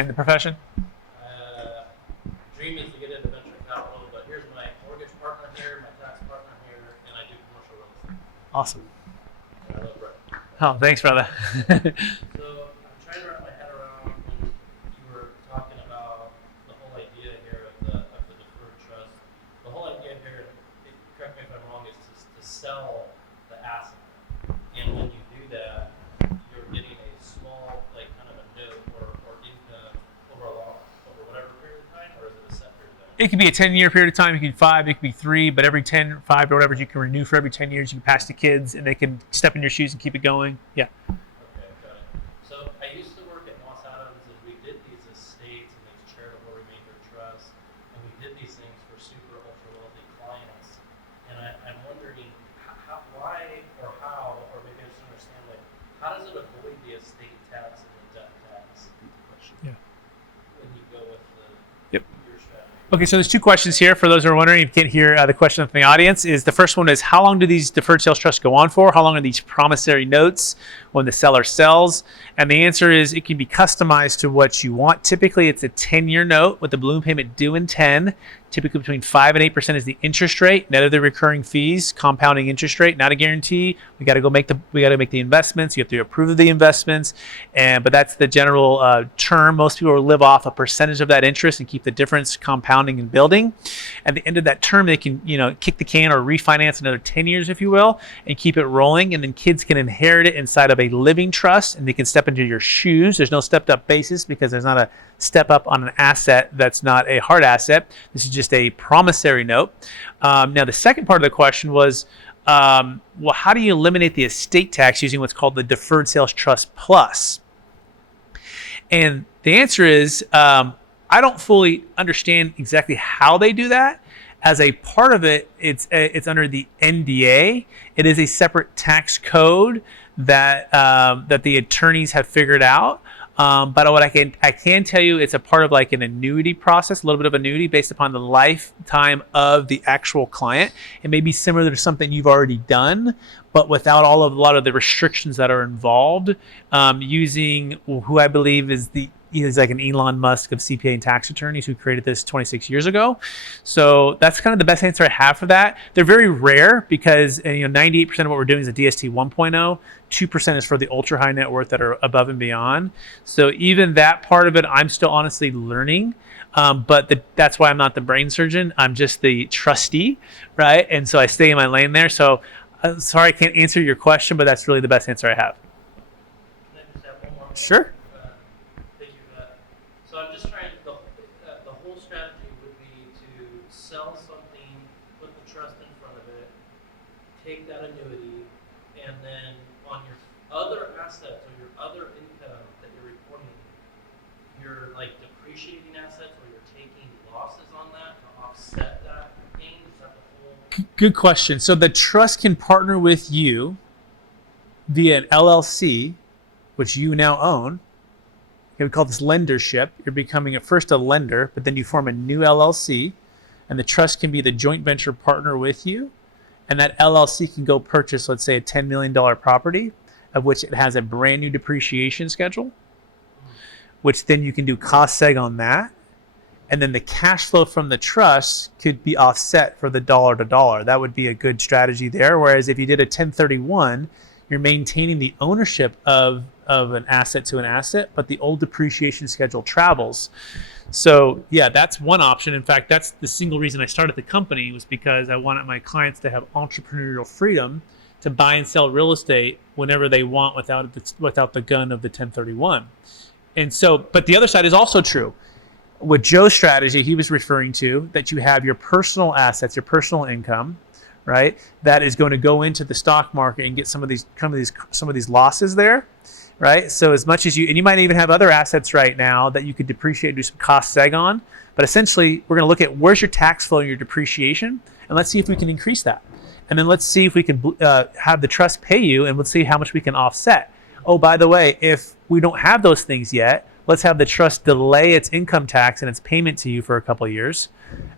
And the profession? Dream is to get into venture capital, but here's my mortgage partner here, my tax partner here, and I do commercial real estate. Awesome. And I love Brett. Oh, thanks, brother. So I'm trying to wrap my head around when you were talking about the whole idea here of the deferred trust. The whole idea here, correct me if I'm wrong, is to sell the asset. And when you do that, you're getting a small, like kind of a note or income over whatever period of time, or is it a set period of time? It could be a 10-year period of time. It could be 5. It could be 3. But every 10, 5, or whatever, you can renew for every 10 years. You can pass to kids, and they can step in your shoes and keep it going. Yeah. Okay, got it. So I used to work at Moss Adams, and we did these estates and these charitable remainder trusts, and we did these things for super ultra wealthy clients. And I'm wondering why or how, or maybe I just understand, like, how does it avoid the estate tax and the death tax Yeah. when you go with Yep. your strategy? Okay, so there's 2 questions here. For those who are wondering, if you can't hear the question from the audience, is the first one is, how long do these deferred sales trusts go on for? How long are these promissory notes when the seller sells? And the answer is, it can be customized to what you want. Typically, it's a 10-year note with the balloon payment due in 10. Typically between 5 and 8% is the interest rate, net of the recurring fees, compounding interest rate, not a guarantee. We got to make the investments. You have to approve of the investments, but that's the general term. Most people will live off a percentage of that interest and keep the difference compounding and building. At the end of that term, they can kick the can or refinance another 10 years, if you will, and keep it rolling. And then kids can inherit it inside of a living trust, and they can step into your shoes. There's no stepped up basis because there's not a step up on an asset that's not a hard asset. This is just a promissory note. Now, the second part of the question was, well, how do you eliminate the estate tax using what's called the Deferred Sales Trust Plus? And the answer is, I don't fully understand exactly how they do that. As a part of it, it's under the NDA. It is a separate tax code that the attorneys have figured out. But what I can tell you, it's a part of like an annuity process, a little bit of annuity based upon the lifetime of the actual client. It may be similar to something you've already done, but without a lot of the restrictions that are involved. Using who I believe is like an Elon Musk of CPA and tax attorneys who created this 26 years ago. So that's kind of the best answer I have for that. They're very rare because 98% of what we're doing is a DST 1.0. 2% is for the ultra high net worth that are above and beyond. So even that part of it, I'm still honestly learning. But that's why I'm not the brain surgeon. I'm just the trustee, right? And so I stay in my lane there. So sorry, I can't answer your question, but that's really the best answer I have. Can I just have one more? Sure. Thank you for that. So I'm just trying, the whole strategy would be to sell something, put the trust in front of it, take that annuity, and then on your other assets or your other income that you're reporting, you're like depreciating assets or you're taking losses on that to offset that gain? Is that the whole? Good question. So the trust can partner with you via an LLC, which you now own. We call this lendership. You're becoming first a lender, but then you form a new LLC, and the trust can be the joint venture partner with you. And that LLC can go purchase, let's say, a $10 million property, of which it has a brand new depreciation schedule, which then you can do cost seg on that. And then the cash flow from the trust could be offset for the dollar to dollar. That would be a good strategy there. Whereas if you did a 1031, you're maintaining the ownership of an asset to an asset, but the old depreciation schedule travels. So yeah, that's one option. In fact, that's the single reason I started the company, was because I wanted my clients to have entrepreneurial freedom to buy and sell real estate whenever they want without the gun of the 1031. And so, but the other side is also true. With Joe's strategy, he was referring to that you have your personal assets, your personal income, right? That is going to go into the stock market and get some of these losses there, right? So as much as you might even have other assets right now that you could depreciate and do some cost seg on, but essentially we're going to look at where's your tax flow and your depreciation, and let's see if we can increase that. And then let's see if we can have the trust pay you, and let's see how much we can offset. Oh, by the way, if we don't have those things yet, let's have the trust delay its income tax and its payment to you for a couple of years.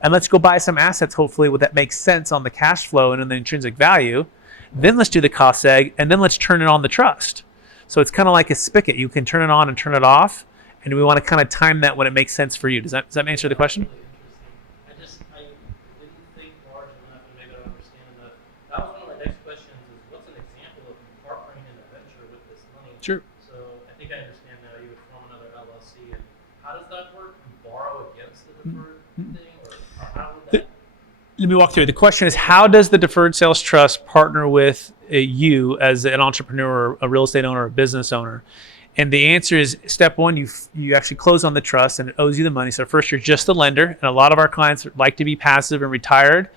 And let's go buy some assets, hopefully, that makes sense on the cash flow and on the intrinsic value. Then let's do the cost seg, and then let's turn it on the trust. So it's kind of like a spigot. You can turn it on and turn it off, and we want to kind of time that when it makes sense for you. Does that answer the question? Really interesting. I didn't think large enough, and maybe I don't understand enough. That was one of my next questions: is what's an example of partnering in a venture with this money? Sure. So I think I understand now. You would form another LLC, and how does that work? You borrow against the deferred thing, or how would that? Let me walk through. The question is, how does the Deferred Sales Trust partner with you as an entrepreneur, a real estate owner, a business owner? And the answer is, step one, you actually close on the trust and it owes you the money. So first, you're just the lender. And a lot of our clients like to be passive and retired,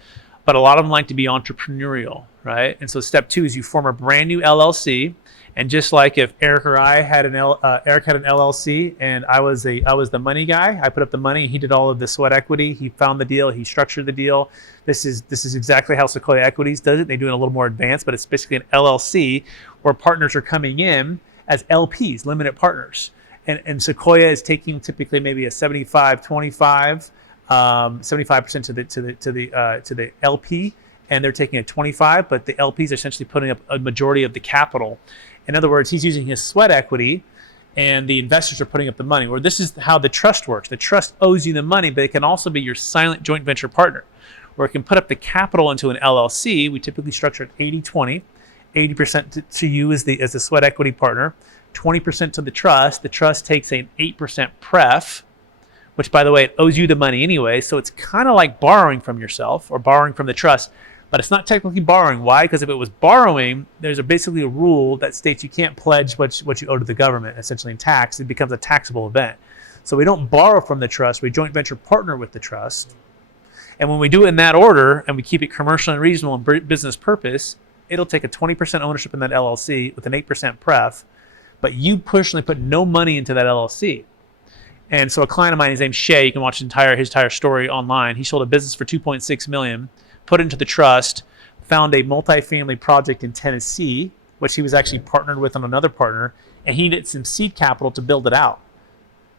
but a lot of them like to be entrepreneurial, right? And so step two is you form a brand new LLC. And just like if Eric or I had Eric had an LLC and I was the money guy, I put up the money, he did all of the sweat equity, he found the deal, he structured the deal. This is exactly how Sequoia Equities does it. They do it a little more advanced, but it's basically an LLC where partners are coming in as LPs, limited partners. And Sequoia is taking typically maybe a 75-25, 75% to the LP, and they're taking a 25, but the LPs are essentially putting up a majority of the capital. In other words, he's using his sweat equity and the investors are putting up the money. Or this is how the trust works. The trust owes you the money, but it can also be your silent joint venture partner, where it can put up the capital into an LLC. We typically structure it 80-20. 80% to you as the sweat equity partner, 20% to the trust. The trust takes an 8% pref, which, by the way, it owes you the money anyway. So it's kind of like borrowing from yourself or borrowing from the trust, but it's not technically borrowing. Why? Because if it was borrowing, there's basically a rule that states you can't pledge what you owe to the government, essentially in tax. It becomes a taxable event. So we don't borrow from the trust. We joint venture partner with the trust. And when we do it in that order and we keep it commercial and reasonable and business purpose, it'll take a 20% ownership in that LLC with an 8% pref, but you personally put no money into that LLC. And so a client of mine, his name's Shay, you can watch his entire story online. He sold a business for $2.6 million, put it into the trust, found a multifamily project in Tennessee, which he was actually partnered with on another partner, and he needed some seed capital to build it out.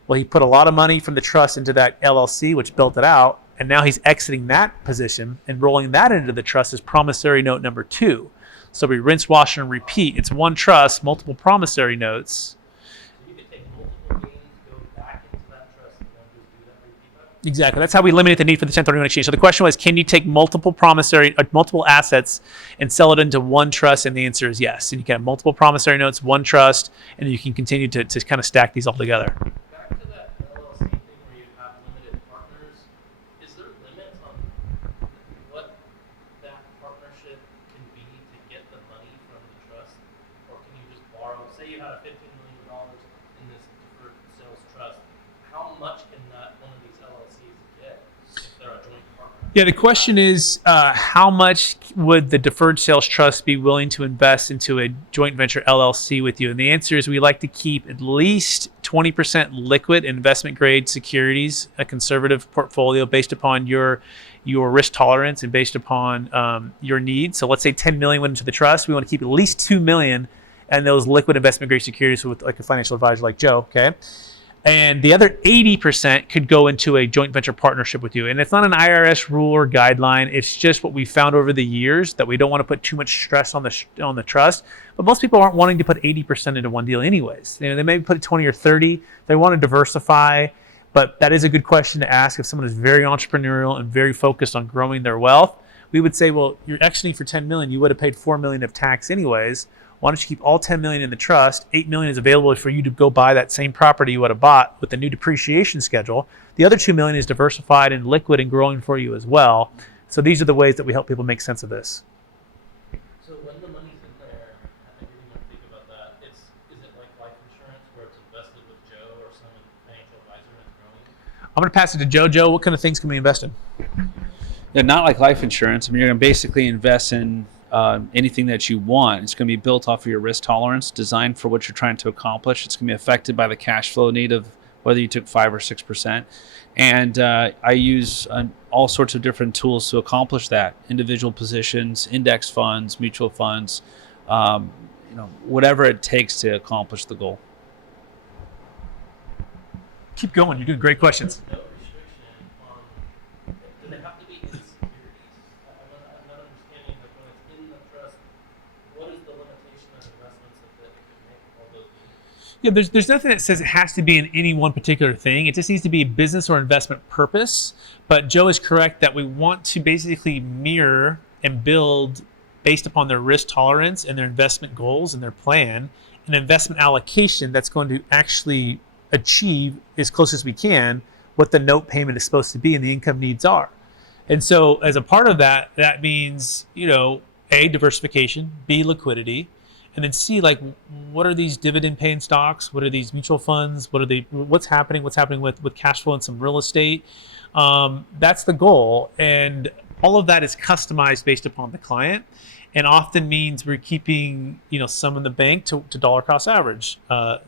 Well, he put a lot of money from the trust into that LLC, which built it out, and now he's exiting that position and rolling that into the trust as promissory note number 2. So we rinse, wash, and repeat. It's one trust, multiple promissory notes. So you could take multiple gains, go back into that trust, and then just do that, repeat that? Exactly. That's how we eliminate the need for the 1031 exchange. So the question was, can you take multiple multiple assets and sell it into one trust? And the answer is yes. And you can have multiple promissory notes, one trust, and you can continue to kind of stack these all together. Back to that LLC thing where you have limited partners, is there limits on what that partnership can be to get the money from the trust? Or can you just borrow, say you had a $15 million in this deferred sales trust, how much can one of these LLCs get if they're a joint partner? Yeah, the question is, how much would the Deferred Sales Trust be willing to invest into a joint venture LLC with you? And the answer is we like to keep at least 20% liquid investment grade securities, a conservative portfolio based upon your risk tolerance and based upon your needs. So let's say 10 million went into the trust. We want to keep at least 2 million and those liquid investment grade securities with like a financial advisor like Joe, okay? And the other 80% could go into a joint venture partnership with you. And it's not an IRS rule or guideline. It's just what we found over the years that we don't want to put too much stress on the trust. But most people aren't wanting to put 80% into one deal anyways. They may put 20 or 30. They want to diversify. But that is a good question to ask if someone is very entrepreneurial and very focused on growing their wealth. We would say, well, you're exiting for 10 million. You would have paid 4 million of tax anyways. Why don't you keep all 10 million in the trust? 8 million is available for you to go buy that same property you would have bought with the new depreciation schedule. The other 2 million is diversified and liquid and growing for you as well. So these are the ways that we help people make sense of this. So when the money's in there, I think you want to think about that. Is it like life insurance where it's invested with Joe or some financial advisor and it's growing? I'm going to pass it to Joe. Joe, what kind of things can we invest in? Yeah, not like life insurance. I mean, you're going to basically invest in anything that you want. It's going to be built off of your risk tolerance, designed for what you're trying to accomplish. It's going to be affected by the cash flow need of whether you took 5 or 6%. And I use all sorts of different tools to accomplish that. Individual positions, index funds, mutual funds, whatever it takes to accomplish the goal. Keep going. You're doing great questions. No restriction on, do they have to be in securities? I'm not understanding, like when it's in the trust, what is the limitation of investments that it can make all those? Yeah, there's nothing that says it has to be in any one particular thing. It just needs to be a business or investment purpose. But Joe is correct that we want to basically mirror and build based upon their risk tolerance and their investment goals and their plan, an investment allocation that's going to actually achieve as close as we can what the note payment is supposed to be and the income needs are. And so as a part of that, that means, A, diversification, B, liquidity, and then C, like, what are these dividend paying stocks? What are these mutual funds? What's happening with cash flow and some real estate? That's the goal. And all of that is customized based upon the client, and often means we're keeping, some in the bank to dollar cost average.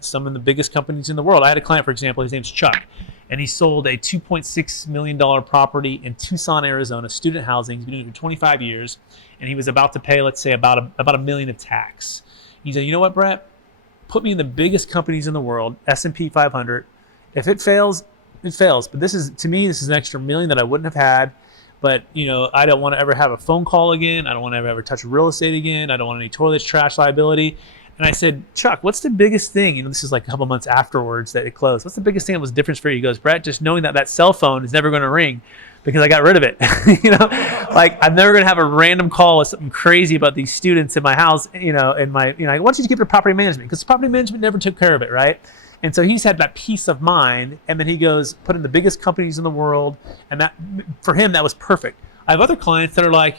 Some in the biggest companies in the world. I had a client, for example, his name's Chuck, and he sold a $2.6 million property in Tucson, Arizona, student housing. He's been doing it for 25 years, and he was about to pay, let's say, about $1 million of tax. He said, you know what, Brett? Put me in the biggest companies in the world, S&P 500. If it fails, it fails. But to me, this is an extra $1 million that I wouldn't have had. But, I don't want to ever have a phone call again. I don't want to ever touch real estate again. I don't want any toilets, trash liability. And I said, Chuck, what's the biggest thing? This is like a couple months afterwards that it closed. What's the biggest thing that was a difference for you? He goes, Brett, just knowing that cell phone is never going to ring because I got rid of it. Like I'm never going to have a random call with something crazy about these students in my house, in my, why don't you just give it to property management? Because property management never took care of it, right? And so he's had that peace of mind. And then he goes, put in the biggest companies in the world. And that, for him, that was perfect. I have other clients that are like,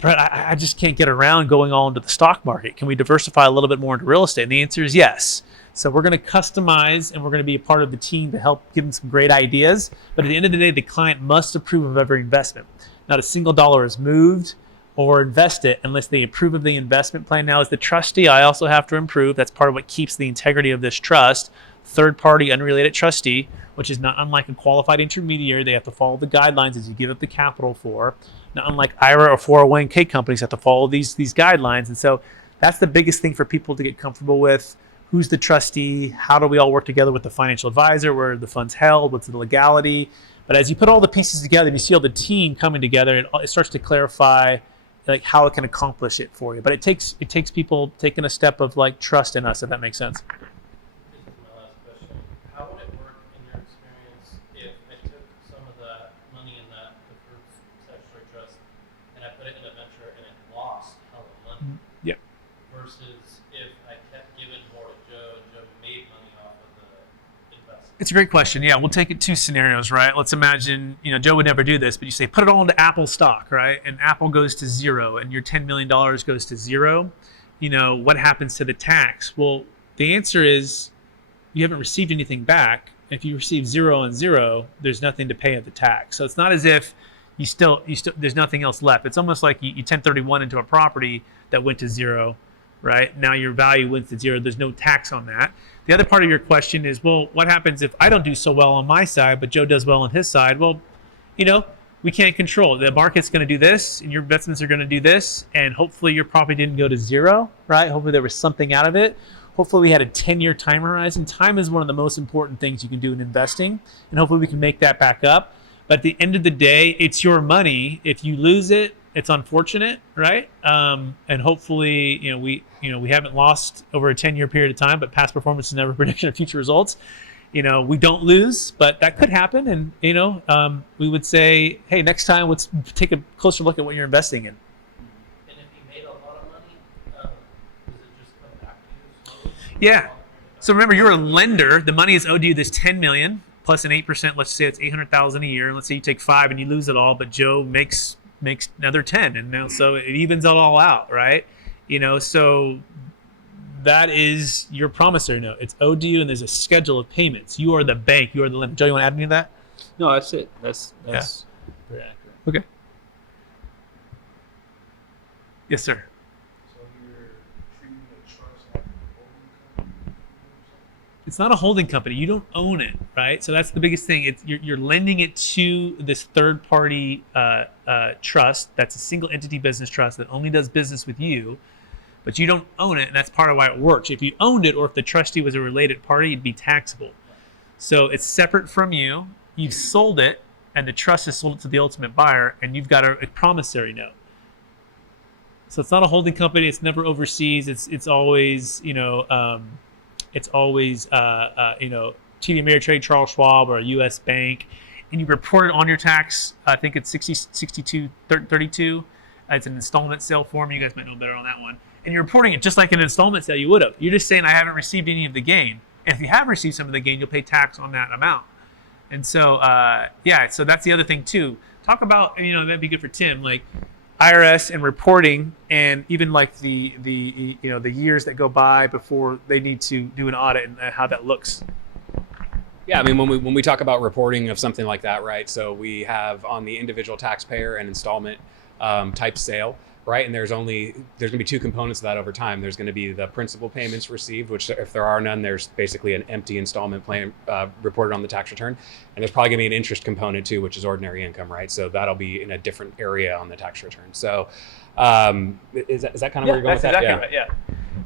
Brett, I just can't get around going all into the stock market. Can we diversify a little bit more into real estate? And the answer is yes. So we're going to customize and we're going to be a part of the team to help give them some great ideas. But at the end of the day, the client must approve of every investment. Not a single dollar is moved or invested unless they approve of the investment plan. Now, as the trustee, I also have to approve. That's part of what keeps the integrity of this trust. Third-party unrelated trustee, which is not unlike a qualified intermediary. They have to follow the guidelines as you give up the capital for. Not unlike IRA or 401k companies have to follow these guidelines. And so that's the biggest thing for people to get comfortable with. Who's the trustee? How do we all work together with the financial advisor? Where are the funds held? What's the legality? But as you put all the pieces together and you see all the team coming together, it starts to clarify like how it can accomplish it for you. But it takes people taking a step of like trust in us, if that makes sense. This is my last question. How would it work in your experience if I took some of that money in that deferred statutory trust and I put it in a venture and it lost hell of money? Yep. Versus if I kept giving more to Joe and Joe made money off of the investment? It's a great question. Yeah, we'll take it two scenarios, right? Let's imagine, Joe would never do this, but you say, put it all into Apple stock, right? And Apple goes to zero and your $10 million goes to zero. What happens to the tax? Well, the answer is you haven't received anything back. If you receive 0 and 0, there's nothing to pay at the tax. So it's not as if you still there's nothing else left. It's almost like you 1031 into a property that went to 0, right? Now your value went to 0. There's no tax on that. The other part of your question is, well, what happens if I don't do so well on my side, but Joe does well on his side? Well, we can't control. The market's going to do this, and your investments are going to do this, and hopefully your property didn't go to 0, right? Hopefully there was something out of it. Hopefully we had a 10-year time horizon. Time is one of the most important things you can do in investing, and hopefully we can make that back up. But at the end of the day, it's your money. If you lose it, it's unfortunate, right? And hopefully, we haven't lost over a 10-year period of time, but past performance is never a prediction of future results. We don't lose, but that could happen. And, we would say, hey, next time let's take a closer look at what you're investing in. And if you made a lot of money, does it just come back to you slowly? Yeah. So remember, you're a lender. The money is owed to you. This $10 million plus an 8%. Let's say it's $800,000 a year. Let's say you take 5 and you lose it all, but Joe makes another 10, and now so it evens it all out, right? So that is your promissory note. It's owed to you, and there's a schedule of payments. You are the bank. You are the lender. Joe, you want to add any of that? No, that's it. That's very accurate. Okay. Yes, sir. So you're treating the trust like a holding company? It's not a holding company. You don't own it, right? So that's the biggest thing. You're lending it to this third-party trust. That's a single entity business trust that only does business with you, but you don't own it, and that's part of why it works. If you owned it, or if the trustee was a related party, it'd be taxable. So it's separate from you. You've sold it, and the trust has sold it to the ultimate buyer, and you've got a promissory note. So it's not a holding company. It's never overseas. It's always It's always TD Ameritrade, Charles Schwab, or a U.S. bank, and you report it on your tax. I think it's 6232. It's an installment sale form. You guys might know better on that one. And you're reporting it just like an installment sale you would have. You're just saying I haven't received any of the gain. And if you have received some of the gain, you'll pay tax on that amount. And so, so that's the other thing too. Talk about, that'd be good for Tim, like IRS and reporting, and even like the years that go by before they need to do an audit and how that looks. Yeah, I mean, when we talk about reporting of something like that, right? So we have on the individual taxpayer and installment type sale, right? And there's going to be two components of that over time. There's going to be the principal payments received, which if there are none, there's basically an empty installment plan reported on the tax return. And there's probably going to be an interest component too, which is ordinary income, right? So that'll be in a different area on the tax return. So is that kind of where you're going with that? Exactly right, yeah.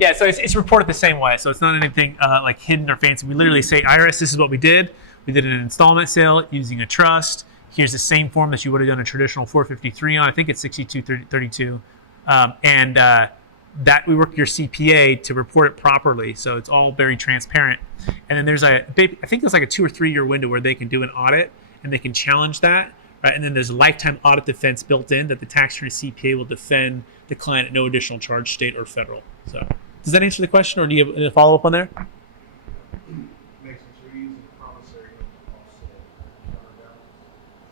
Yeah, so it's reported the same way. So it's not anything like hidden or fancy. We literally say, IRS, this is what we did. We did an installment sale using a trust. Here's the same form that you would have done a traditional 453 on. I think it's 6232. That we work your CPA to report it properly. So it's all very transparent. And then I think there's like a 2 or 3 year window where they can do an audit and they can challenge that. Right? And then there's a lifetime audit defense built in that the tax return CPA will defend the client at no additional charge, state or federal. So does that answer the question, or do you have a follow up on there? Makes sense. We're using the promissory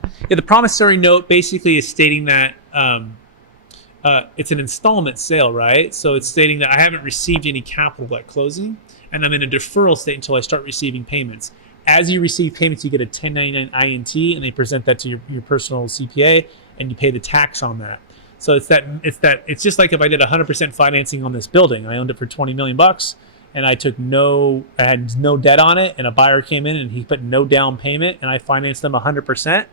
note. Yeah, the promissory note basically is stating that it's an installment sale, right? So it's stating that I haven't received any capital at closing, and I'm in a deferral state until I start receiving payments. As you receive payments, you get a 1099 INT, and they present that to your personal CPA, and you pay the tax on that. So it's just like if I did 100% financing on this building. I owned it for $20 million, and I had no debt on it, and a buyer came in and he put no down payment, and I financed them 100%.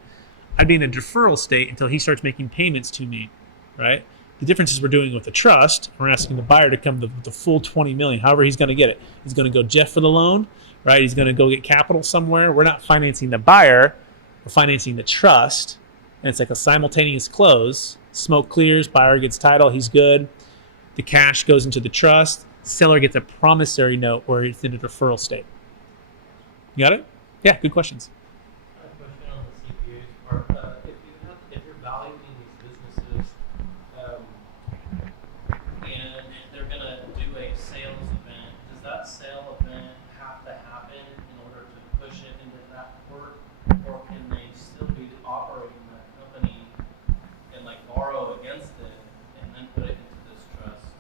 I'd be in a deferral state until he starts making payments to me, right? The difference is we're doing it with a trust. We're asking the buyer to come with the full $20 million, however he's going to get it. He's going to go Jeff for the loan, right? He's going to go get capital somewhere. We're not financing the buyer. We're financing the trust, and it's like a simultaneous close. Smoke clears, buyer gets title, he's good. The cash goes into the trust. Seller gets a promissory note where it's in a deferral state. You got it? Yeah, good questions. I have a question on the CPA's part. If you're valuing these businesses, and they're gonna do a sales event, does that sale event have to happen in order to push it into that court, or can they still be operating that company and like borrow against it and then put it into this trust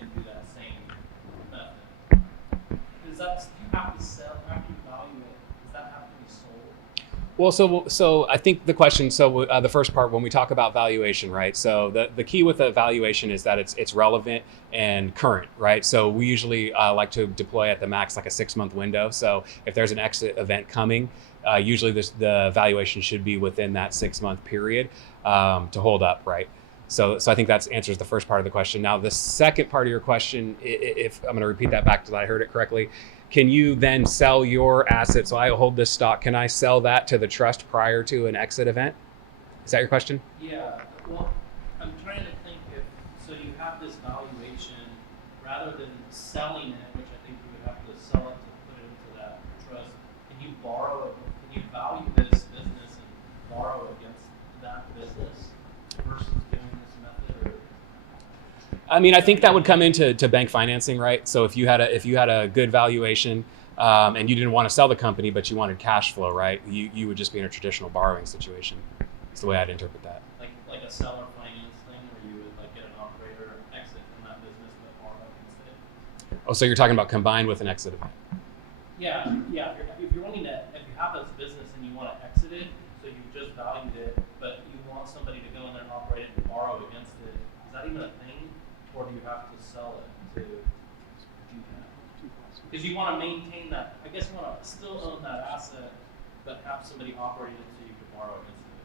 and do that same method? Does that you have to sell after you value it? Does that have to be sold? Well, so I think the question, the first part, when we talk about valuation, right? So the key with the valuation is that it's relevant and current, right? So we usually like to deploy at the max like a 6-month window. So if there's an exit event coming, usually the valuation should be within that 6-month period to hold up, right? So I think that answers the first part of the question. Now, the second part of your question, if I'm going to repeat that back so that I heard it correctly, can you then sell your assets? So I hold this stock. Can I sell that to the trust prior to an exit event? Is that your question? Yeah, well, I'm trying to think so you have this valuation, rather than selling it, which I think you would have to sell it to put it into that trust, can you value this business and borrow against that business versus doing this method? Or? I mean, I think that would come into bank financing, right? So if you had a good valuation and you didn't want to sell the company, but you wanted cash flow, right? You would just be in a traditional borrowing situation. That's the way I'd interpret that. Like a seller finance thing, where you would like get an operator exit from that business but borrow against it. Oh, so you're talking about combined with an exit event? Yeah. If you have this business and you want to exit it, so you just valued it, but you want somebody to go in there and operate it and borrow against it, is that even a thing? Or do you have to sell it to do that? Because you want to maintain that. I guess you want to still own that asset, but have somebody operate it so you can borrow against it.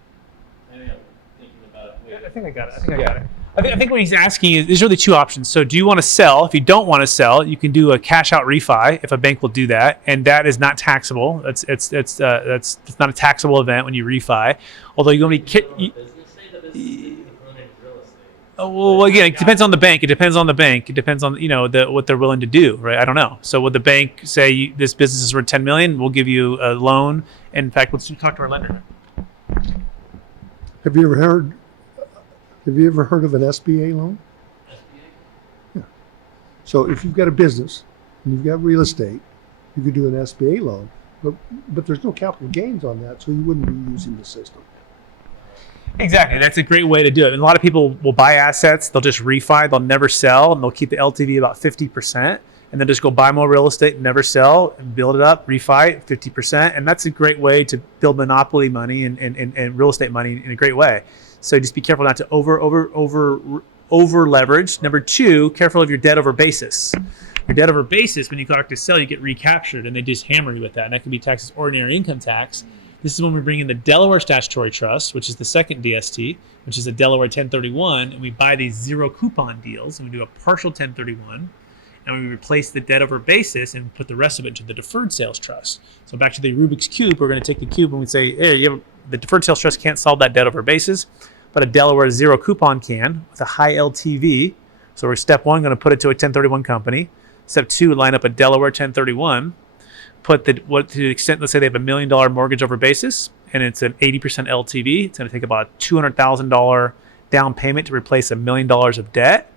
Maybe I'm thinking about it. I think I got it. I think what he's asking is there's really two options. So do you want to sell? If you don't want to sell, you can do a cash out refi if a bank will do that, and that is not taxable. It's not a taxable event when you refi. Although you're going to be business, say the business is running real estate. Well, again, it depends on the bank. It depends on the bank. It depends on what they're willing to do, right? I don't know. So would the bank say this business is worth $10 million? We'll give you a loan. In fact, let's talk to our lender. Have you ever heard of an SBA loan? Yeah. So if you've got a business and you've got real estate, you could do an SBA loan, but there's no capital gains on that, so you wouldn't be using the system. Exactly. That's a great way to do it. And a lot of people will buy assets, they'll just refi, they'll never sell, and they'll keep the LTV about 50%, and then just go buy more real estate and never sell and build it up, refi 50%. And that's a great way to build monopoly money and real estate money in a great way. So just be careful not to over leverage. Number two, careful of your debt over basis. Your debt over basis, when you go to sell, you get recaptured and they just hammer you with that. And that can be taxed as ordinary income tax. This is when we bring in the Delaware Statutory Trust, which is the second DST, which is a Delaware 1031, and we buy these zero coupon deals, and we do a partial 1031, and we replace the debt over basis and put the rest of it into the Deferred Sales Trust. So back to the Rubik's Cube, we're going to take the cube and we say, hey, the Deferred Sales Trust can't solve that debt over basis, but a Delaware zero coupon can with a high LTV. So we're step one, going to put it to a 1031 company. Step two, line up a Delaware 1031. Put to the extent, let's say they have $1 million mortgage over basis and it's an 80% LTV. It's going to take about a $200,000 down payment to replace $1 million of debt.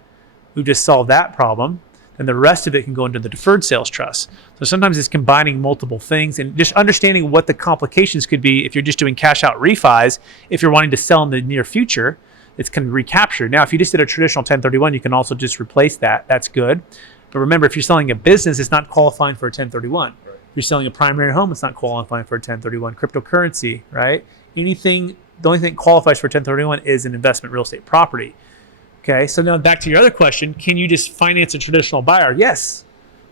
We've just solved that problem. And the rest of it can go into the Deferred Sales Trust. So sometimes it's combining multiple things and just understanding what the complications could be if you're just doing cash out refis. If you're wanting to sell in the near future, it's can recapture. Now, if you just did a traditional 1031, you can also just replace that. That's good. But remember, if you're selling a business, it's not qualifying for a 1031. If you're selling a primary home, it's not qualifying for a 1031. Cryptocurrency, right? The only thing that qualifies for a 1031 is an investment real estate property. Okay, so now back to your other question, can you just finance a traditional buyer? Yes,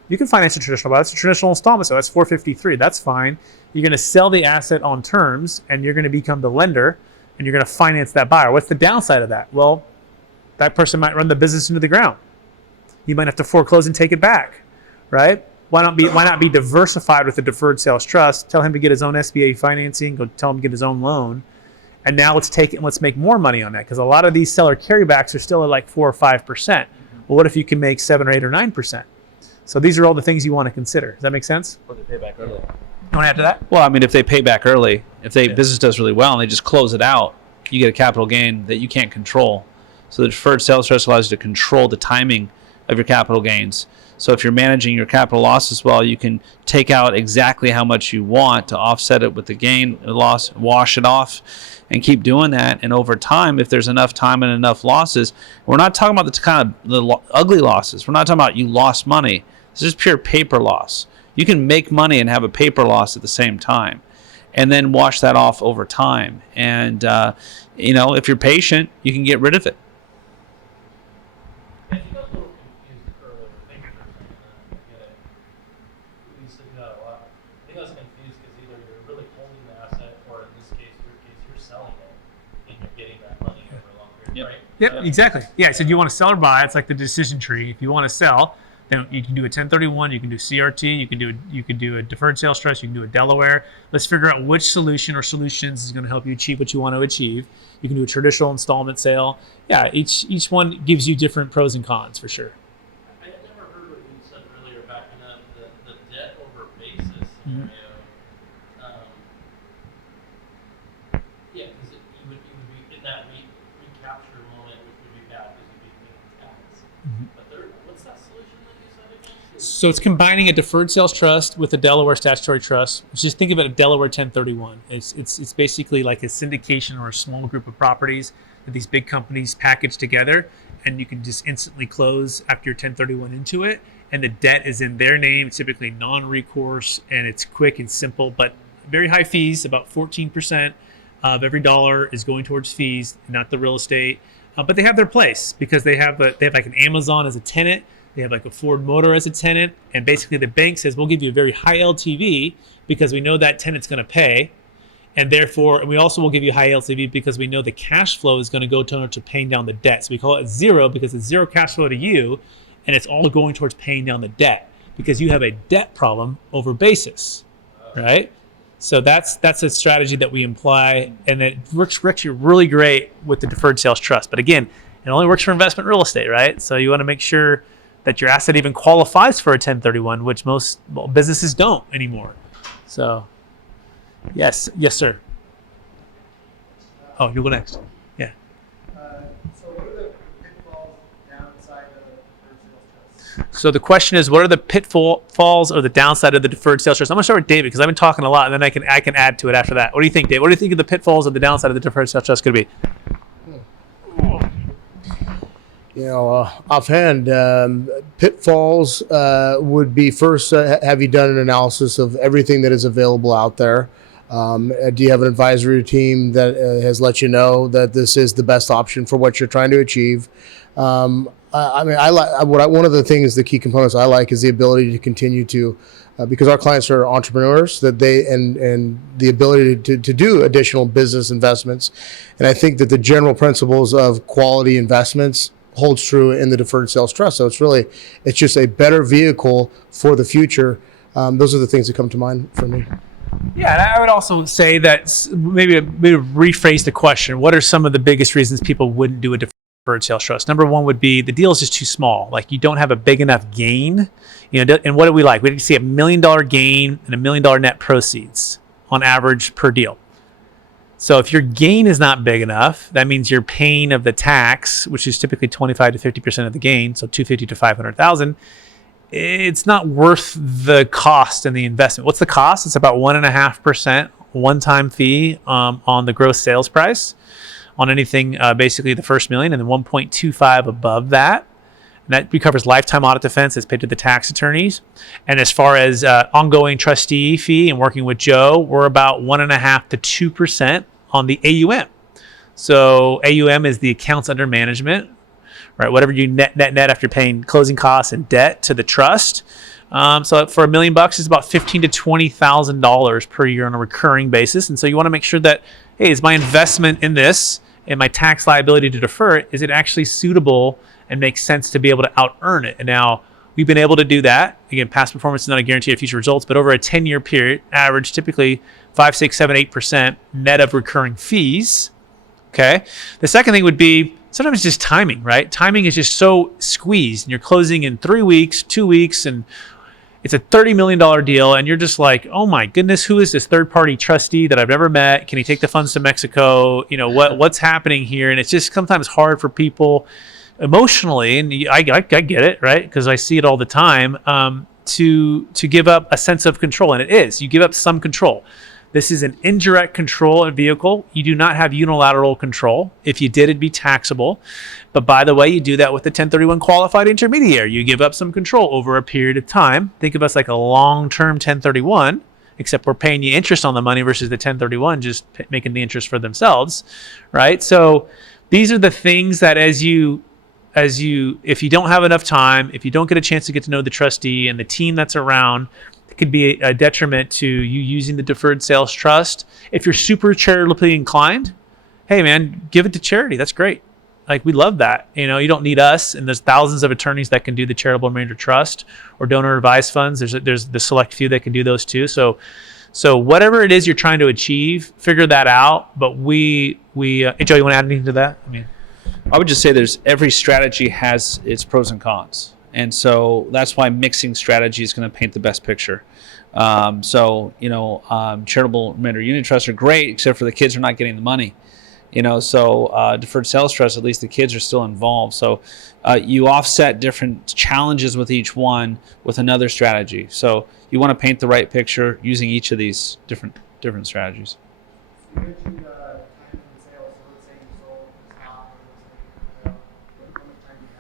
you can finance a traditional buyer. That's a traditional installment, so that's 453. That's fine. You're going to sell the asset on terms, and you're going to become the lender, and you're going to finance that buyer. What's the downside of that? Well, that person might run the business into the ground. You might have to foreclose and take it back, right? Why not be diversified with the Deferred Sales Trust? Tell him to get his own SBA financing. Go tell him to get his own loan. And now let's take it and let's make more money on that, because a lot of these seller carrybacks are still at like 4 or 5%. Well, what if you can make 7 or 8 or 9%? So these are all the things you want to consider. Does that make sense? Or they pay back early. You want to add to that? Well, I mean, if they pay back early, if business does really well and they just close it out, you get a capital gain that you can't control. So the Deferred Sales Trust allows you to control the timing of your capital gains. So if you're managing your capital losses well, you can take out exactly how much you want to offset it with the gain, the loss, wash it off, and keep doing that. And over time, if there's enough time and enough losses, we're not talking about the ugly losses. We're not talking about you lost money. This is pure paper loss. You can make money and have a paper loss at the same time, and then wash that off over time. And if you're patient, you can get rid of it. I think I was a little confused earlier. Thank you for saying that. I get it. We used to do that a lot. I think I was confused because either you're really holding the asset, or in this case, you're selling it and you're getting that money over a long period, right? Yep, exactly. Yeah, so do you want to sell or buy? It's like the decision tree. If you want to sell, then you can do a 1031, you can do CRT, you can do a Deferred Sales Trust, you can do a Delaware. Let's figure out which solution or solutions is going to help you achieve what you want to achieve. You can do a traditional installment sale. Yeah, each one gives you different pros and cons for sure. I had never heard what you said earlier, backing up the debt over basis scenario. Yeah, because you would be in that recapture moment, which would be bad because you'd be paying tax. But what's that solution that you said again? So it's combining a Deferred Sales Trust with a Delaware Statutory Trust. Just think of it a Delaware 1031. It's basically like a syndication or a small group of properties that these big companies package together, and you can just instantly close after your 1031 into it, and the debt is in their name, typically non-recourse, and it's quick and simple, but very high fees. About 14% of every dollar is going towards fees, not the real estate. But they have their place because they have like an Amazon as a tenant. They have like a Ford Motor as a tenant. And basically the bank says, we'll give you a very high LTV because we know that tenant's going to pay. And therefore, we also will give you high LTV because we know the cash flow is going to go to paying down the debt. So we call it zero because it's zero cash flow to you. And it's all going towards paying down the debt because you have a debt problem over basis, right? So that's a strategy that we imply, and it works actually really great with the Deferred Sales Trust. But again, It only works for investment real estate, right? So you want to make sure that your asset even qualifies for a 1031, which most businesses don't anymore. So, yes, sir. Oh, you'll go next. Yeah. So what are the pitfalls downside of deferred sales trust? So the question is, what are the pitfalls or the downside of the deferred sales trust? I'm gonna start with David because I've been talking a lot, and then I can add to it after that. What do you think, Dave? What do you think of the pitfalls of the downside of the deferred sales trust could be? Offhand, pitfalls would be first, have you done an analysis of everything that is available out there? Do you have an advisory team that has let you know that this is the best option for what you're trying to achieve? One of the things, the key components I like is the ability to continue to, because our clients are entrepreneurs, that they and the ability to do additional business investments. And I think that the general principles of quality investments holds true in the deferred sales trust. So it's just a better vehicle for the future. Those are the things that come to mind for me. Yeah, and I would also say that maybe rephrase the question. What are some of the biggest reasons people wouldn't do a deferred sales trust? Number one would be the deal is just too small. Like you don't have a big enough gain. And what do we like? We see $1 million gain and $1 million net proceeds on average per deal. So if your gain is not big enough, that means your paying of the tax, which is typically 25 to 50% of the gain, so 250 to 500,000. It's not worth the cost and the investment. What's the cost? It's about 1.5% one-time fee on the gross sales price on anything, basically the first million, and then 1.25 above that. And that recovers lifetime audit defense that's paid to the tax attorneys. And as far as ongoing trustee fee and working with Joe, we're about 1.5 to 2% on the AUM. So AUM is the accounts under management, right? Whatever you net after paying closing costs and debt to the trust. So for $1 million, it's about $15,000 to $20,000 per year on a recurring basis. And so you want to make sure that, hey, is my investment in this and my tax liability to defer it, is it actually suitable and makes sense to be able to out earn it? And now we've been able to do that. Again, past performance is not a guarantee of future results, but over a 10-year period, average typically 5, 6, 7, 8% net of recurring fees. Okay. The second thing would be sometimes just timing, right? Timing is just so squeezed, and you're closing in 3 weeks, 2 weeks, and it's a $30 million deal, and you're just like, oh my goodness, who is this third-party trustee that I've never met? Can he take the funds to Mexico? What's happening here? And it's just sometimes hard for people emotionally, and I get it, right? Because I see it all the time, to give up a sense of control, and it is. You give up some control. This is an indirect control vehicle. You do not have unilateral control. If you did, it'd be taxable. But by the way, you do that with the 1031 qualified intermediary. You give up some control over a period of time. Think of us like a long-term 1031, except we're paying you interest on the money versus the 1031 just making the interest for themselves, right? So these are the things that if you don't have enough time, if you don't get a chance to get to know the trustee and the team that's around, it could be a detriment to you using the deferred sales trust. If you're super charitably inclined, hey man, give it to charity. That's great. Like we love that. You don't need us, and there's thousands of attorneys that can do the charitable remainder trust or donor advised funds. There's the select few that can do those too. So whatever it is you're trying to achieve, figure that out. But hey, Joe, you want to add anything to that? I would just say every strategy has its pros and cons. And so that's why mixing strategy is going to paint the best picture. Charitable remainder unit trusts are great, except for the kids are not getting the money. Deferred sales trust, at least the kids are still involved. So you offset different challenges with each one with another strategy. So you want to paint the right picture using each of these different strategies. You mentioned time in the sale, so let's say you sold this house, how much time do you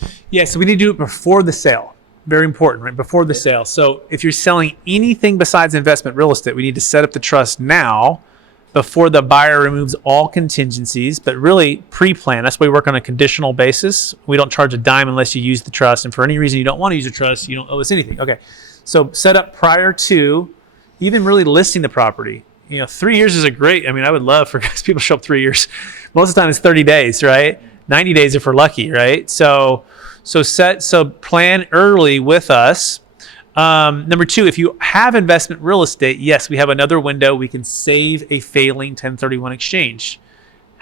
have? Yeah, so we need to do it before the sale. Very important, right? Before the sale. So if you're selling anything besides investment real estate, we need to set up the trust now before the buyer removes all contingencies, but really pre-plan. That's why we work on a conditional basis. We don't charge a dime unless you use the trust. And for any reason you don't want to use the trust, you don't owe us anything. Okay, so set up prior to even really listing the property. 3 years is I would love for people to show up 3 years. Most of the time it's 30 days, right? 90 days if we're lucky, right? So plan early with us. Number two, if you have investment real estate, yes, we have another window. We can save a failing 1031 exchange.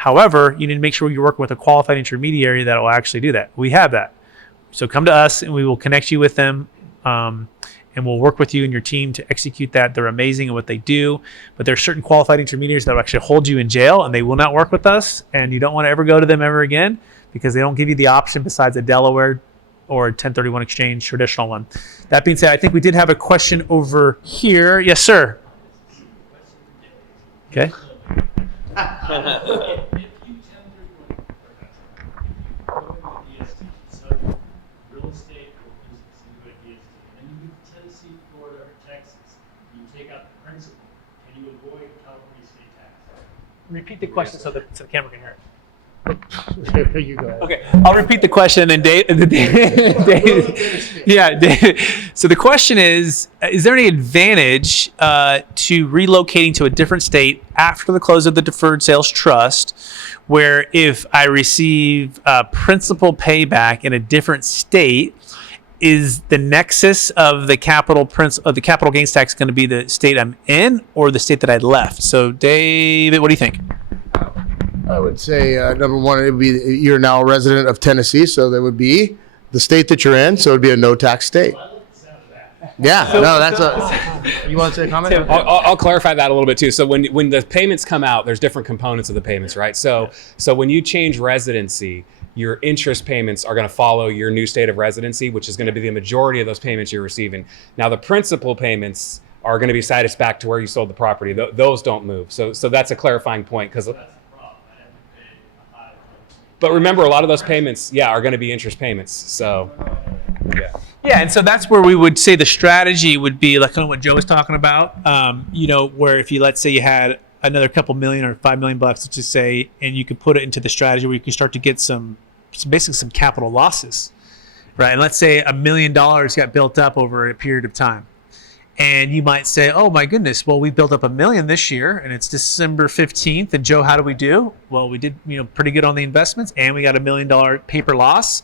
However, you need to make sure you're working with a qualified intermediary that will actually do that. We have that. So come to us and we will connect you with them. And we'll work with you and your team to execute that. They're amazing at what they do, but there are certain qualified intermediaries that will actually hold you in jail, and they will not work with us. And you don't want to ever go to them ever again because they don't give you the option besides a Delaware or a 1031 exchange traditional one. That being said, I think we did have a question over here. Yes, sir. Okay. Real estate or business, you do a DST, and you move to Tennessee, Florida, or Texas, and you take out the principal, can you avoid California state tax? Repeat the question so the camera can hear it. There you go. Okay, I'll repeat the question and Dave. So the question is there any advantage to relocating to a different state after the close of the Deferred Sales Trust, where if I receive principal payback in a different state, is the nexus of the capital gains tax going to be the state I'm in or the state that I left? So David, what do you think? I would say number one, it would be you're now a resident of Tennessee, so that would be the state that you're in. So it would be a no tax state. Yeah, no, that's a. You want to say a comment? I'll clarify that a little bit too. So when the payments come out, there's different components of the payments, right? So when you change residency, your interest payments are going to follow your new state of residency, which is going to be the majority of those payments you're receiving. Now the principal payments are going to be cited back to where you sold the property. Those don't move. So that's a clarifying point because. But remember, a lot of those payments, are going to be interest payments. So, Yeah, and so that's where we would say the strategy would be like kind of what Joe was talking about. Where if you, let's say you had another couple million or $5 million bucks, let's just say, and you could put it into the strategy where you can start to get basically some capital losses, right? And let's say $1 million got built up over a period of time. And you might say, oh my goodness, well, we built up $1 million this year and it's December 15th. And Joe, how do we do? Well, we did, pretty good on the investments and we got $1 million paper loss.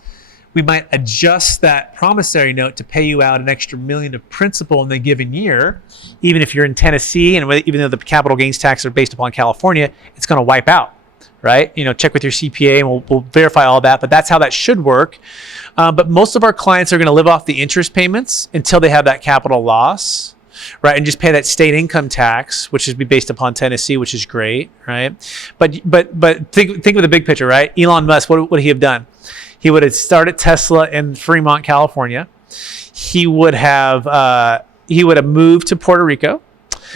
We might adjust that promissory note to pay you out an extra $1 million of principal in the given year. Even if you're in Tennessee and even though the capital gains tax are based upon California, it's going to wipe out, right? Check with your CPA and we'll verify all that, but that's how that should work. But most of our clients are going to live off the interest payments until they have that capital loss, right? And just pay that state income tax, which is based upon Tennessee, which is great, right? But think of the big picture, right? Elon Musk, what would he have done? He would have started Tesla in Fremont, California. He would have moved to Puerto Rico.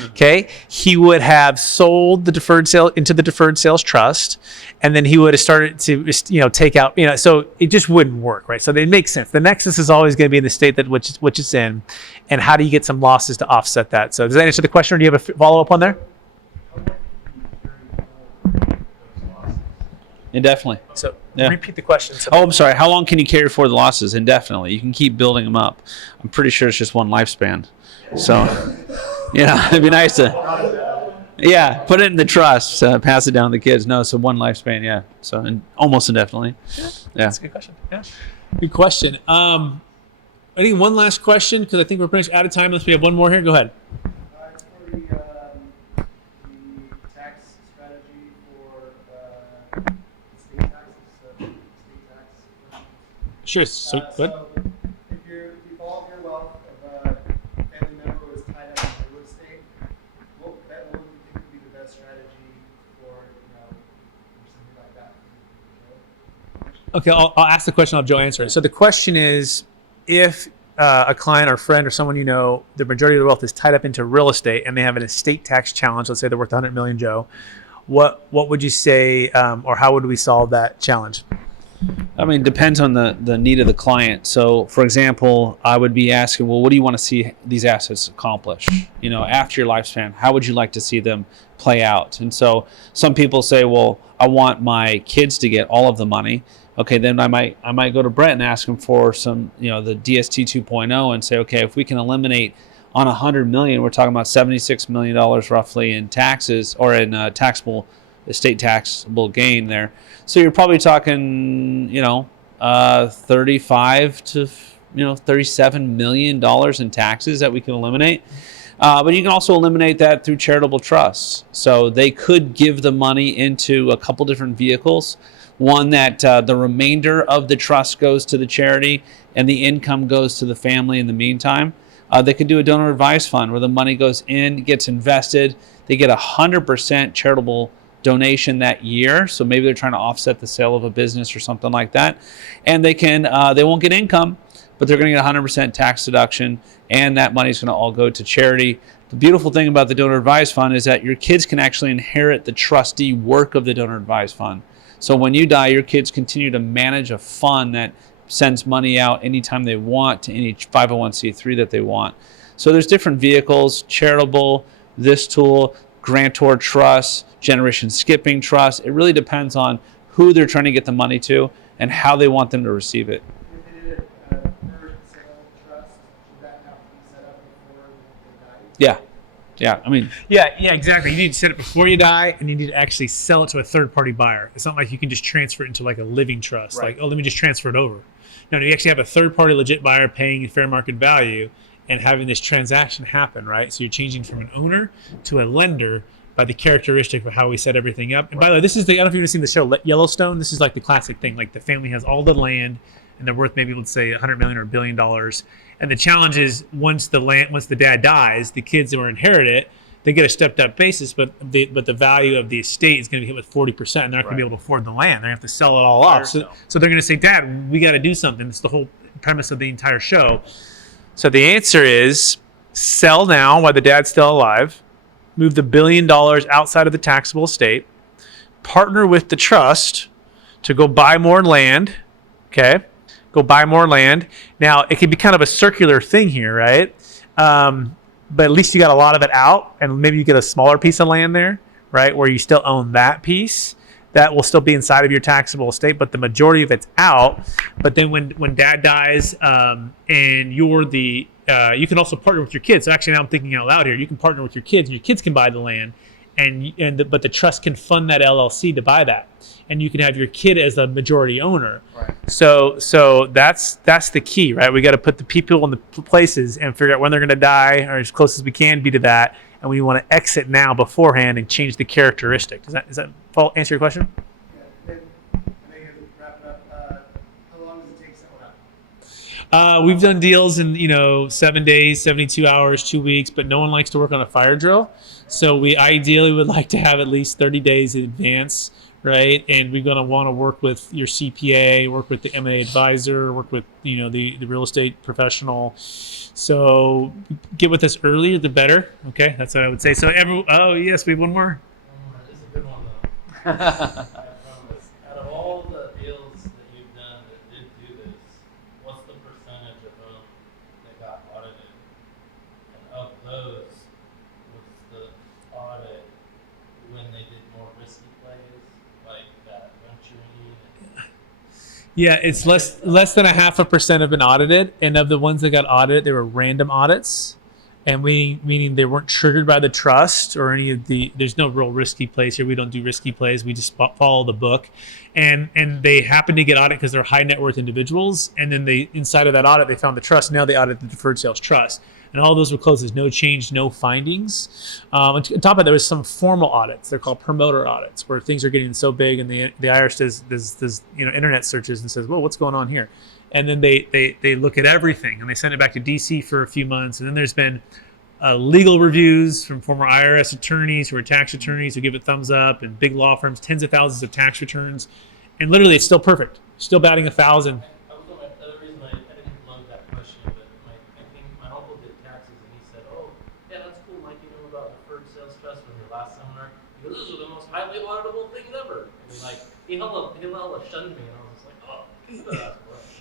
Okay, he would have sold the deferred sales trust, and then he would have started to take out so it just wouldn't work, right? So it makes sense. The nexus is always going to be in the state that which it's in, and how do you get some losses to offset that? So does that answer the question, or do you have a follow up on there? Indefinitely. So Yeah. repeat the question. Oh, I'm sorry. How long can you carry forward the losses? Indefinitely. You can keep building them up. I'm pretty sure it's just one lifespan. So, it'd be nice to, put it in the trust, pass it down to the kids. No, so one lifespan, yeah. So almost indefinitely. Yeah. That's a good question. Yeah. Good question. I think one last question because I think we're pretty much out of time. Unless we have one more here. Go ahead. It's for the tax strategy for state taxes, Sure. So good. So if all of your wealth of a family member was tied up in real estate, what would you think would be the best strategy for something like that? Okay, I'll ask the question. I'll have Joe answer it. So the question is, if a client or friend or someone the majority of their wealth is tied up into real estate and they have an estate tax challenge, let's say they're worth $100 million, Joe, what would you say, or how would we solve that challenge? I mean, it depends on the need of the client. So, for example, I would be asking, well, what do you want to see these assets accomplish? After your lifespan, how would you like to see them play out? And so some people say, well, I want my kids to get all of the money. Okay, then I might go to Brett and ask him for some, the DST 2.0 and say, okay, if we can eliminate on 100 million, we're talking about $76 million roughly in taxes or in estate taxable gain there. So you're probably talking, 35 to $37 million in taxes that we can eliminate. But you can also eliminate that through charitable trusts. So they could give the money into a couple different vehicles. One that the remainder of the trust goes to the charity and the income goes to the family in the meantime. They could do a donor advised fund where the money goes in, gets invested. They get 100% charitable donation that year. So maybe they're trying to offset the sale of a business or something like that. And they won't get income, but they're going to get 100% tax deduction, and that money is going to all go to charity. The beautiful thing about the donor advised fund is that your kids can actually inherit the trustee work of the donor advised fund. So when you die, your kids continue to manage a fund that sends money out anytime they want to any 501c3 that they want. So there's different vehicles: charitable, this tool, grantor trust, generation skipping trust. It really depends on who they're trying to get the money to and how they want them to receive it. If they did a deferred sales trust, should that have to be set up before they die? Yeah. I mean, Yeah, exactly. You need to set it before you die, and you need to actually sell it to a third-party buyer. It's not like you can just transfer it into like a living trust. Right. Like, oh, let me just transfer it over. No, you actually have a third-party legit buyer paying fair market value and having this transaction happen, right? So you're changing from an owner to a lender by the characteristic of how we set everything up. And by the way, this is I don't know if you've seen the show Yellowstone. This is like the classic thing. Like the family has all the land, and they're worth maybe, let's say, $100 million or $1 billion. And the challenge is once the dad dies, the kids that will inherit it, they get a stepped-up basis, but the value of the estate is going to be hit with 40%, and they're not going to be able to afford the land. They're going to have to sell it all off. So they're going to say, Dad, we got to do something. It's the whole premise of the entire show. So the answer is sell now while the dad's still alive, move the $1 billion outside of the taxable estate, partner with the trust to go buy more land, okay? Go buy more land. Now, it can be kind of a circular thing here, right? But at least you got a lot of it out, and maybe you get a smaller piece of land there, right, where you still own that piece. That will still be inside of your taxable estate, but the majority of it's out. But then when dad dies, and you're you can also partner with your kids. So actually, now I'm thinking out loud here. You can partner with your kids, and your kids can buy the land, but the trust can fund that LLC to buy that, and you can have your kid as the majority owner. Right. So that's the key, right? We got to put the people in the places and figure out when they're going to die, or as close as we can be to that. And we want to exit now beforehand and change the characteristic. Does that answer your question? Yeah, and then to wrap it up, how long does it take someone out? We've done deals in 7 days, 72 hours, 2 weeks, but no one likes to work on a fire drill. So we ideally would like to have at least 30 days in advance, right? And we're going to want to work with your CPA, work with the M&A advisor, work with the real estate professional. So get with us earlier, the better. Okay, that's what I would say. So oh yes, we have one more. This is a good one though. I promise. Out of all the deals that you've done that did do this, what's the percentage of them that got audited? And of those, was the audit when they did more risky plays, like that venturing? Yeah, it's less than 0.5% have been audited, and of the ones that got audited, they were random audits, and meaning they weren't triggered by the trust or any of the. There's no real risky plays here. We don't do risky plays. We just follow the book, and they happen to get audited because they're high net worth individuals, and then inside of that audit they found the trust. Now they audit the Deferred Sales Trust. And all those were closed as no change, no findings. On top of that, there was some formal audits. They're called promoter audits, where things are getting so big, and the IRS does internet searches and says, "Well, what's going on here?" And then they look at everything, and they send it back to DC for a few months. And then there's been legal reviews from former IRS attorneys who are tax attorneys who give it thumbs up, and big law firms, tens of thousands of tax returns, and literally it's still perfect, still batting 1,000. The other reason I didn't love that question, but I think my uncle did taxes, and he said, "Oh, yeah, that's cool, Mike. You know about Deferred Sales Trust from your last seminar? He goes, those are the most highly auditable things ever." And he hella shunned me, and I was just like, "Oh, that's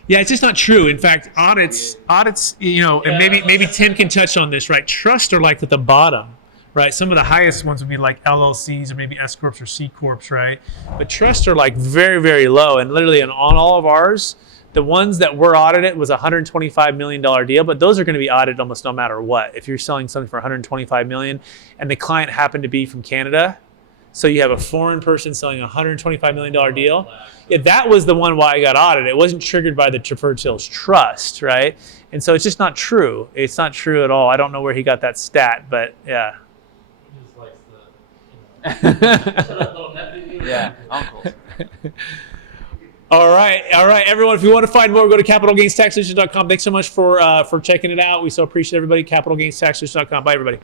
Yeah, it's just not true. In fact, audits, and maybe Tim can touch on this, right? Trusts are like at the bottom, right? Some of the highest ones would be like LLCs or maybe S corps or C corps, right? But trusts are like very, very low, and literally on all of ours, the ones that were audited was a $125 million deal, but those are going to be audited almost no matter what. If you're selling something for $125 million, and the client happened to be from Canada, So you have a foreign person selling a $125 million deal. Yeah, that was the one why I got audited. It wasn't triggered by the Deferred Sales Trust, right? And so it's just not true. It's not true at all. I don't know where he got that stat, but yeah. He just likes the, little nephew. Yeah, uncles. All right, everyone. If you want to find more, go to capitalgainstaxsolutions.com. Thanks so much for checking it out. We so appreciate everybody. capitalgainstaxsolutions.com. Bye, everybody.